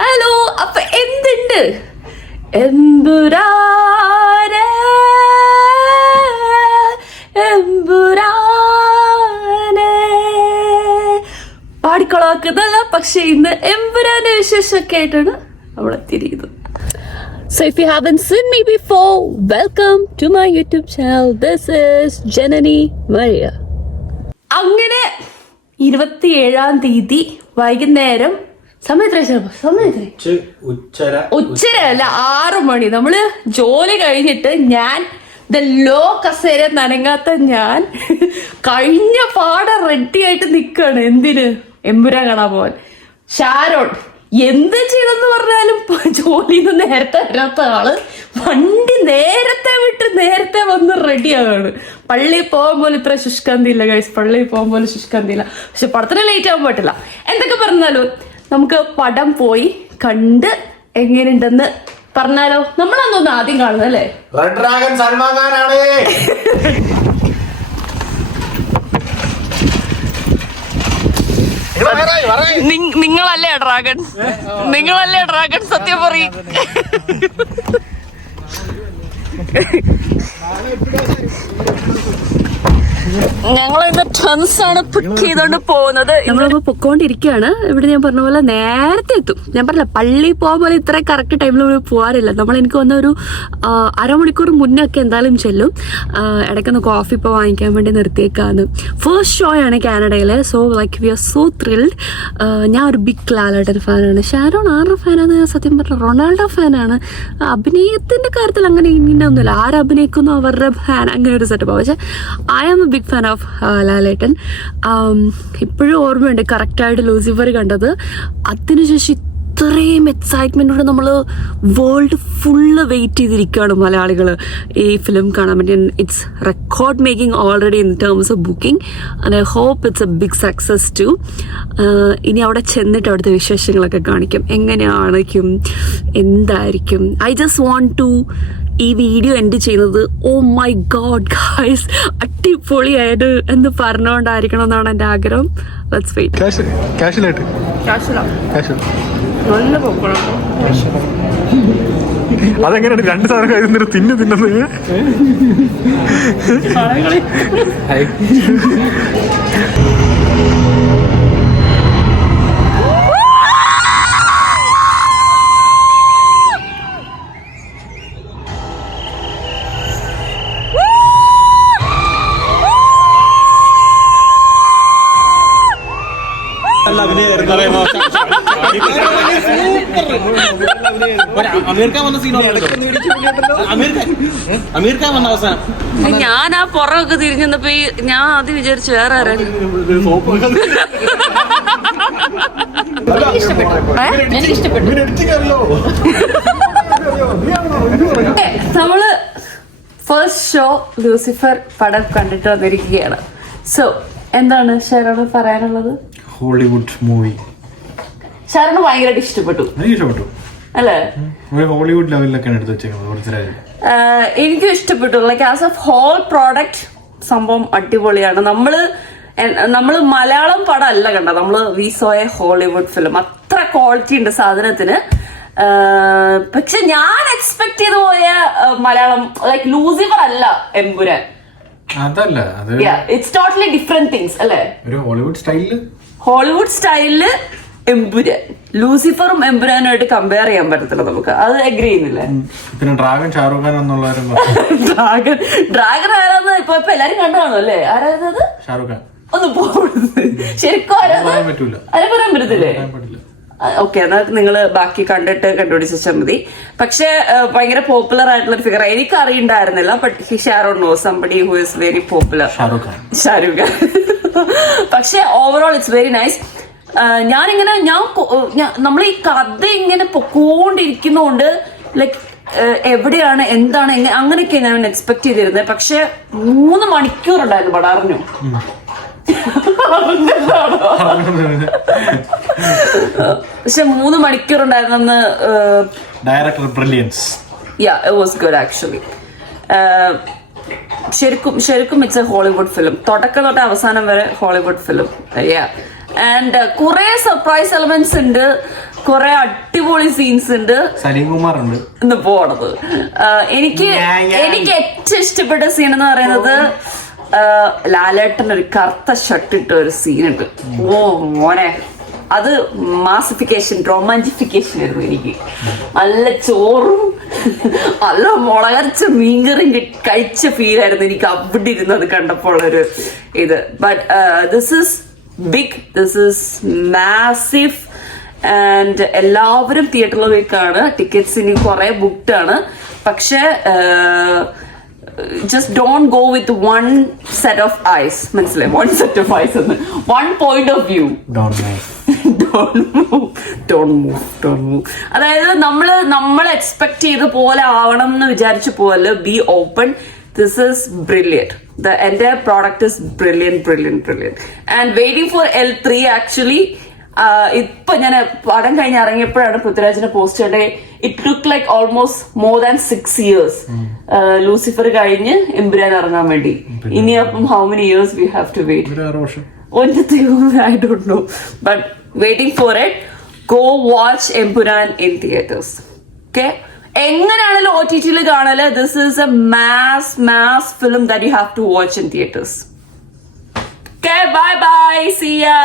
Hello, അപ്പൊ എന്തുണ്ട് എമ്പുരാനെ എമ്പുരാനെ പാടിക്കൊളാക്കുന്നല്ല, പക്ഷെ ഇന്ന് എമ്പുരാന്റെ വിശേഷമൊക്കെ ആയിട്ടാണ് നമ്മളെത്തിയിരിക്കുന്നത്. So if you haven't seen me before, welcome to my YouTube channel. This is Janani Maria. അങ്ങനെ 27-ാം തീയതി വൈകുന്നേരം ഉച്ചരല്ല 6 മണി നമ്മള് ജോലി കഴിഞ്ഞിട്ട് ഞാൻ ലോ കസേര നനങ്ങാത്ത ഞാൻ കഴിഞ്ഞ പാടെ റെഡി ആയിട്ട് നിക്കാണ്. എന്തിന്? എമ്പുരാൻ കാണാൻ പോവാൻ. ഷാരോൺ എന്ത് ചെയ്തെന്ന് പറഞ്ഞാലും ജോലിന്ന് നേരത്തെ വരാത്ത ആള് വണ്ടി നേരത്തെ വിട്ട് നേരത്തെ വന്ന് റെഡിയാകാണ്. പള്ളിയിൽ പോകാൻ പോലും ഇത്ര ശുഷ്കാന്തി ഇല്ല ഗൈസ്, പള്ളിയിൽ പോകാൻ പോലും ശുഷ്കാന്തി ഇല്ല. പക്ഷെ പടത്തിന് ലേറ്റ് ആകാൻ പറ്റില്ല. എന്തൊക്കെ പറഞ്ഞാലും നമുക്ക് പടം പോയി കണ്ട് എങ്ങനെയുണ്ടെന്ന് പറഞ്ഞാലോ. നമ്മളതൊന്നും ആദ്യം കാണുന്നത് അല്ലേ? റെഡ് ഡ്രാഗൺ സൽമാൻ ഖാനാണ്. നിങ്ങളല്ലേ ഡ്രാഗൺ? നിങ്ങളല്ലേ ഡ്രാഗൺ? സത്യം പറയും. ഞങ്ങൾ ഇന്ന് ട്രംസ് ആണ് പിക്ക് ചെയ്തോണ്ട് പോകുന്നത്. നമ്മളിപ്പോ പൊക്കോണ്ടിരിക്കുകയാണ്. ഇവിടെ ഞാൻ പറഞ്ഞ പോലെ നേരത്തെ എത്തും. ഞാൻ പറഞ്ഞില്ല, പള്ളിയിൽ പോകാൻ പോലെ ഇത്ര കറക്റ്റ് ടൈമിൽ നമ്മൾ പോകാറില്ല. നമ്മൾ എനിക്ക് വന്ന ഒരു അരമണിക്കൂർ മുന്നേ ഒക്കെ എന്തായാലും ചെല്ലും. ഇടയ്ക്കൊന്ന് കോഫി ഇപ്പോൾ വാങ്ങിക്കാൻ വേണ്ടി നിർത്തിയേക്കാന്ന്. ഫസ്റ്റ് ഷോ ആണ് കാനഡയിലെ. So like we are so thrilled. ഞാൻ ഒരു ബിഗ് ലാലേട്ടൻ ഫാനാണ്. ഷാരോൺ ആരുടെ ഫാനാണ്? ഞാൻ സത്യം പറഞ്ഞ റൊണാൾഡോ ഫാനാണ്. അഭിനയത്തിന്റെ കാര്യത്തിൽ അങ്ങനെ ഇങ്ങനെ ഒന്നുമില്ല. ആരഭിനയിക്കുന്നു അവരുടെ ഫാൻ, അങ്ങനെ ഒരു സെറ്റപ്പാണ്. പക്ഷെ I am a big fan of Lalettan. ഇപ്പോഴും ഓർമ്മയുണ്ട് കറക്റ്റായിട്ട് ലൂസിഫർ കണ്ടത്. അതിനുശേഷം ഇത്രയും എക്സൈറ്റ്മെന്റോടെ നമ്മൾ വേൾഡ് ഫുള്ള് വെയിറ്റ് ചെയ്തിരിക്കുകയാണ് മലയാളികൾ ഈ ഫിലിം കാണാൻ വേണ്ടി. It's record making already in terms of booking and I hope it's a big success too. ഇനി അവിടെ ചെന്നിട്ട് അവിടുത്തെ വിശേഷങ്ങളൊക്കെ കാണിക്കും. എങ്ങനെയായിരിക്കും, എന്തായിരിക്കും. ഐ ജസ്റ്റ് വാണ്ട് ടു ഈ വീഡിയോ എൻഡ് ചെയ്യുന്നത് ഓ മൈ ഗോഡ് ഗൈസ് അടിപൊളിയായത് എന്ന് പറഞ്ഞുകൊണ്ടായിരിക്കണം എന്നാണ് എൻ്റെ ആഗ്രഹം. Let's wait. നല്ല പോക്കണം. അതെങ്ങനെയാണ് 2 സാധനം കഴിയുന്നൊരു തിന്നുന്നത്? ഞാൻ ആ പുറമൊക്കെ തിരിഞ്ഞപ്പോ ഞാൻ ആദ്യം വിചാരിച്ചു വേറെ ആരാണ്. നമ്മള് ഫസ്റ്റ് ഷോ ലൂസിഫർ പടം കണ്ടിട്ട് വന്നിരിക്കുകയാണ്. സോ എന്താണ് ഷാരോണ് പറയാനുള്ളത്? ഹോളിവുഡ് മൂവി ഷാരോണ് ഭയങ്കരമായിട്ട് ഇഷ്ടപ്പെട്ടു അല്ലേ? ഹോളിവുഡ് ലെവലിലൊക്കെയാണ് എടുത്ത് വെച്ചേക്കുന്നത്. എനിക്കും ഇഷ്ടപ്പെട്ടു. Like as a whole product സംഭവം അടിപൊളിയാണ്. നമ്മള് മലയാളം പടം അല്ല കണ്ട, നമ്മള് we saw a Hollywood film. അത്ര ക്വാളിറ്റി ഉണ്ട് സാധനത്തിന്. പക്ഷെ ഞാൻ എക്സ്പെക്ട് ചെയ്ത് പോയ മലയാളം ലൈക്ക് ലൂസിഫർ അല്ല എമ്പുരാൻ. അതല്ല, ഇറ്റ്സ് ടോട്ടലി ഡിഫറെന്റ് തിങ്സ് അല്ലേ? ഒരു ഹോളിവുഡ് സ്റ്റൈലില് എമ്പുരാൻ. ലൂസിഫറും എമ്പുരാനുമായിട്ട് കമ്പയർ ചെയ്യാൻ പറ്റത്തില്ല നമുക്ക്. അത് അഗ്രി ചെയ്യുന്നില്ലേ? പിന്നെ ഡ്രാഗൺ ഷാറൂഖ് ഖാൻ ഡ്രാഗൺ ആരാന്ന് ഇപ്പൊ എല്ലാരും കണ്ടു അല്ലേ? ആരായത്? ഷാറൂഖ് ഖാൻ. ഒന്ന് പോകുന്നത് ശരിക്കും ആരാ പറയാൻ പറ്റത്തില്ലേ? ഓക്കെ, എന്നാൽ നിങ്ങള് ബാക്കി കണ്ടിട്ട് കണ്ടുപിടിച്ചാൽ മതി. പക്ഷെ ഭയങ്കര പോപ്പുലർ ആയിട്ടുള്ള ഒരു ഫിഗർ. എനിക്ക് അറിയണ്ടായിരുന്നില്ല. But Sharon know somebody who is very popular. Shahrukh Khan. പക്ഷെ ഓവറോൾ ഇറ്റ്സ് വെരി നൈസ്. ഞാനിങ്ങനെ നമ്മൾ ഈ കഥ ഇങ്ങനെ പൊക്കോണ്ടിരിക്കുന്നോണ്ട് ലൈക്ക് എവിടെയാണ് എന്താണ് അങ്ങനെയൊക്കെ ഞാൻ എക്സ്പെക്ട് ചെയ്തിരുന്നത്. പക്ഷെ 3 മണിക്കൂർ ഉണ്ടായിരുന്നു പടം. അറിഞ്ഞു? പക്ഷെ 3 മണിക്കൂർ ഉണ്ടായിരുന്നെന്ന് director brilliance. It was good actually. ശരിക്കും ഇറ്റ്സ് എ ഹോളിവുഡ് ഫിലിം. തുടക്കം തൊട്ട് അവസാനം വരെ ഹോളിവുഡ് ഫിലിം. ആൻഡ് കുറെ സർപ്രൈസ് എലമെന്റ്സ് ഉണ്ട്. കുറെ അടിപൊളി സീൻസ് ഉണ്ട്. സലീം കുമാർ ഉണ്ട് ഇന്ന് പോണത്. എനിക്ക് ഏറ്റവും ഇഷ്ടപ്പെട്ട സീൻ എന്ന് പറയുന്നത് ലാലേട്ടൻ ഒരു കറുത്ത ഷർട്ട് ഇട്ട ഒരു സീനുണ്ട്. ഓ മോനെ, അത് മാസിഫിക്കേഷൻ, റൊമാൻറ്റിഫിക്കേഷൻ ആയിരുന്നു എനിക്ക്. നല്ല ചോറും നല്ല മുളകരച്ച മീൻകറിയും കഴിച്ച ഫീലായിരുന്നു എനിക്ക് അവിടെ ഇരുന്നത് കണ്ടപ്പോൾ ഒരു ഇത്. But this is big, this is massive and എല്ലാവരും തിയേറ്ററിൽ പോയിക്കാണ്. ടിക്കറ്റ്സ് ഇനി കുറെ ബുക്ക്ഡ് ആണ്. പക്ഷെ just don't go with one set of eyes. മനസ്സിലായി? one set of eyes എന്ന്, one point of view. Don't move. അതായത് നമ്മൾ എക്സ്പെക്ട് ചെയ്ത പോലെ ആവണം എന്ന് വിചാരിച്ച പോലെ B open. This is brilliant. The entire product is brilliant. And waiting for L3 actually. ഇപ്പൊ ഞാൻ പടം കഴിഞ്ഞ് ഇറങ്ങിയപ്പോഴാണ് പൃഥ്വിരാജിന്റെ പോസ്റ്റ് കണ്ടേ. It look like almost more than 6 years Lucifer കഴിഞ്ഞ് എമ്പുരാൻ ഇറങ്ങാൻ വേണ്ടി. ഇനി അപ്പം how many years we have to wait? I don't know, but waiting for it. Go watch Empuraan in theaters. Okay, എങ്ങനെയാണെങ്കിലും OTT കാണല്. This is a mass film that you have to watch in theaters. Okay, bye, see ya.